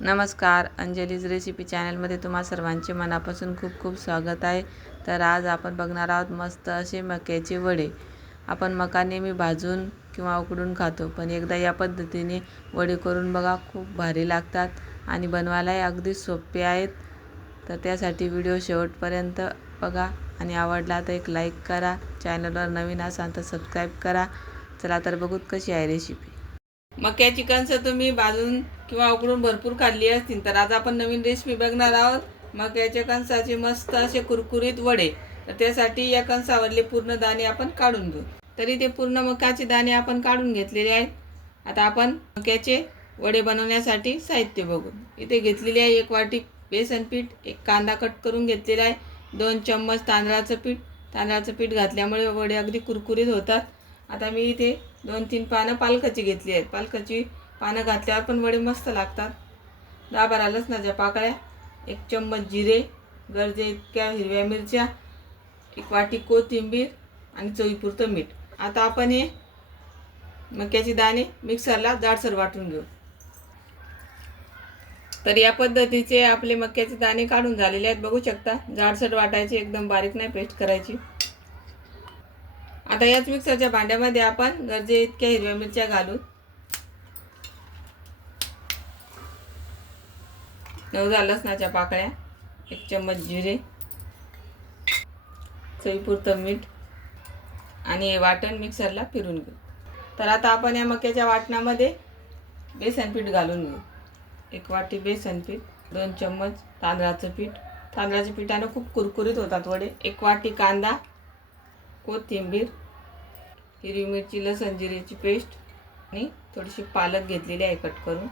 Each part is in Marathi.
नमस्कार, अंजलीज रेसिपी चॅनलमध्ये तुम्हा सर्वांचे मनापासून खूप खूप स्वागत आहे. तर आज आपण बघणार आहोत मस्त असे मक्याचे वडे. आपण मका नेहमी भाजून किंवा उकडून खातो, पण एकदा या पद्धतीने वडे करून बघा, खूप भारी लागतात आणि बनवायलाही अगदी सोपे आहेत. तर त्यासाठी व्हिडिओ शेवटपर्यंत बघा आणि आवडला तर एक लाईक करा. चॅनलवर नवीन असाल तर सबस्क्राईब करा. चला तर बघूत कशी आहे रेसिपी. मक्याची कणसं तुम्ही भाजून किंवा उकडून भरपूर खाल्ली असतील, तर आज आपण नवीन रेसिपी बघणार आहोत. मक्याच्या कणसाचे मस्त असे कुरकुरीत वडे. तर त्यासाठी या कणसावरले पूर्ण दाणे आपण काढून घेऊ. तरी ते पूर्ण मक्याचे दाणे आपण काढून घेतलेले आहेत. आता आपण मक्याचे वडे बनवण्यासाठी साहित्य बघू. इथे घेतलेले आहे 1 वाटी बेसन पीठ, 1 कांदा कट करून घेतलेला आहे, 2 चम्मच तांदळाचं पीठ. तांदळाचं पीठ घातल्यामुळे वडे अगदी कुरकुरीत होतात. आता मी इथे 2-3 पानं पालकाची घेतली आहेत. पालकाची पानं घातल्यावर पण वडे मस्त लागतात. 10-12 लसणाच्या पाकळ्या, 1 चम्मच जिरे, गरजे इतक्या हिरव्या मिरच्या, 1 वाटी कोथिंबीर आणि चवीपुरतं मीठ. आता आपण हे मक्याचे दाणे मिक्सरला जाडसर वाटून घेऊ. तर या पद्धतीचे आपले मक्याचे दाणे काढून झालेले आहेत. बघू शकता, जाडसर वाटायचे, एकदम बारीक नाही पेस्ट करायची. आता याच मिक्सरच्या भांड्यामध्ये आपण गरजे इतक्या हिरव्या मिरच्या घालू. 9 लसणाच्या पाकळ्या, 1 चम्मच जिरे, चवीपुरतं मीठ आणि हे वाटण मिक्सरला फिरून घेऊ. तर आता आपण या मक्याच्या वाटणामध्ये बेसन पीठ घालून घेऊ. 1 वाटी बेसन पीठ, 2 चम्मच तांदळाचं पीठ. तांदळाच्या पिठानं खूप कुरकुरीत होतात वडे. 1 वाटी कांदा, कोथिंबीर, हिरवी मिरची, लसण जिऱ्याची पेस्ट आणि थोडीशी पालक घेतलेली आहे कट करून,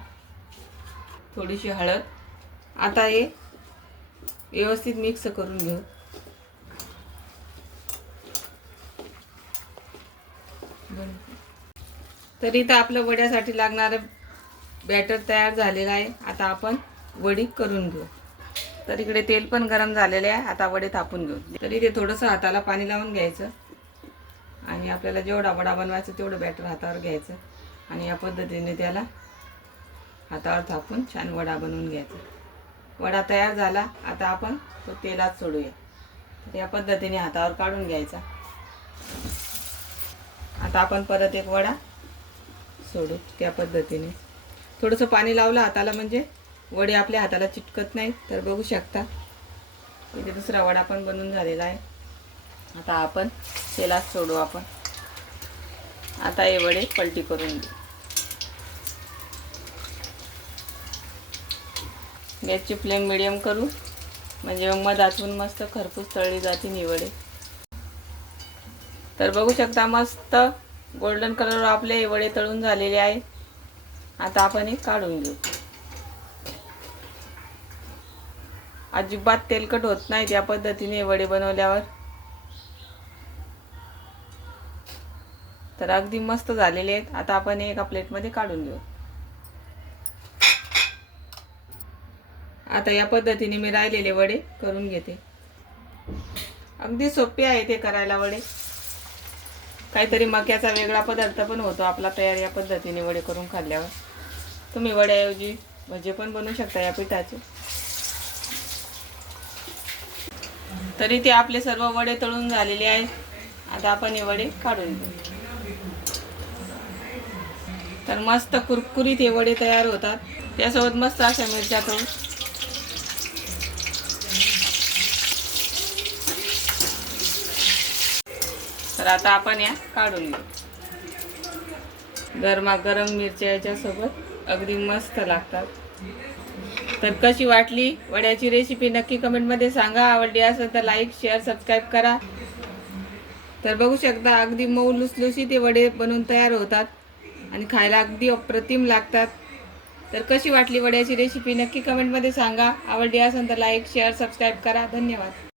थोडीशी हळद. आता हे व्यवस्थित मिक्स करून घेऊ. तर इथं आपलं वड्यासाठी लागणारं बॅटर तयार झालेलं आहे. आता आपण वडी करून घेऊ. तर इकडे तेल पण गरम झालेले आहे. आता वडे थापून घेऊ. तर इथे थोडंसं हाताला पाणी लावून घ्यायचं आणि आपल्याला जेवढा वडा बनवायचा तेवढं बॅटर हातावर घ्यायचं आणि या पद्धतीने त्याला हातावर थापून छान वडा बनवून घ्यायचा. वडा तयार झाला. आता आपण तो तेलात सोडूया. तर या पद्धतीने हातावर काढून घ्यायचा. आता आपण परत एक वडा सोडू. त्या पद्धतीने थोडंसं पाणी लावलं हाताला, म्हणजे वडे आपल्या हाताला चिटकत नाही. तर बघू शकता इथे दुसरा वडा पण बनवून झालेला आहे. आता आपण तेलात सोडू. आपण आता हे वडे पलटी करून घेऊ. गॅसची फ्लेम मिडियम करू, म्हणजे मधातून मस्त खरपूस तळली जातील ही वडे. तर बघू शकता मस्त गोल्डन कलर आपले हे वडे तळून झालेले आहे. आता आपण हे काढून घेऊ. अजिबात तेलकट होत नाहीत या पद्धतीने वडे बनवल्यावर. तर अगदी मस्त झालेले आहेत. आता आपण हे एका प्लेटमध्ये काढून घेऊ. आता या पद्धतीने मी राहिलेले वडे करून घेते. अगदी सोपे आहे ते करायला वडे. काहीतरी मक्याचा वेगळा पदार्थ पण होतो आपला तयार या पद्धतीने वडे करून खाल्ल्यावर. तुम्ही वड्याऐवजी भजे पण बनवू शकता या पिठाचे. तरी ते आपले सर्व वडे तळून झालेले आहेत. आता आपण हे वडे काढून घेऊ. तर मस्त कुरकुरीत हे वडे तयार होतात. त्यासोबत मस्त अशा मिरच्या तळून. तर आता आपण या काढून घेऊ. गरमागरम मिरच्या याच्यासोबत अगदी मस्त लागतात. तर कशी वाटली वड्याची रेसिपी नक्की कमेंटमध्ये सांगा. आवडली असेल तर लाईक, शेअर, सबस्क्राईब करा. तर बघू शकता अगदी मऊ लुसलुशीत ते वडे बनवून तयार होतात आणि खायला अगदी अप्रतिम लागतात. तर कशी वाटली वड्याची रेसिपी नक्की कमेंटमध्ये सांगा. आवडली असेल तर लाईक, शेअर, सबस्क्राईब करा. धन्यवाद.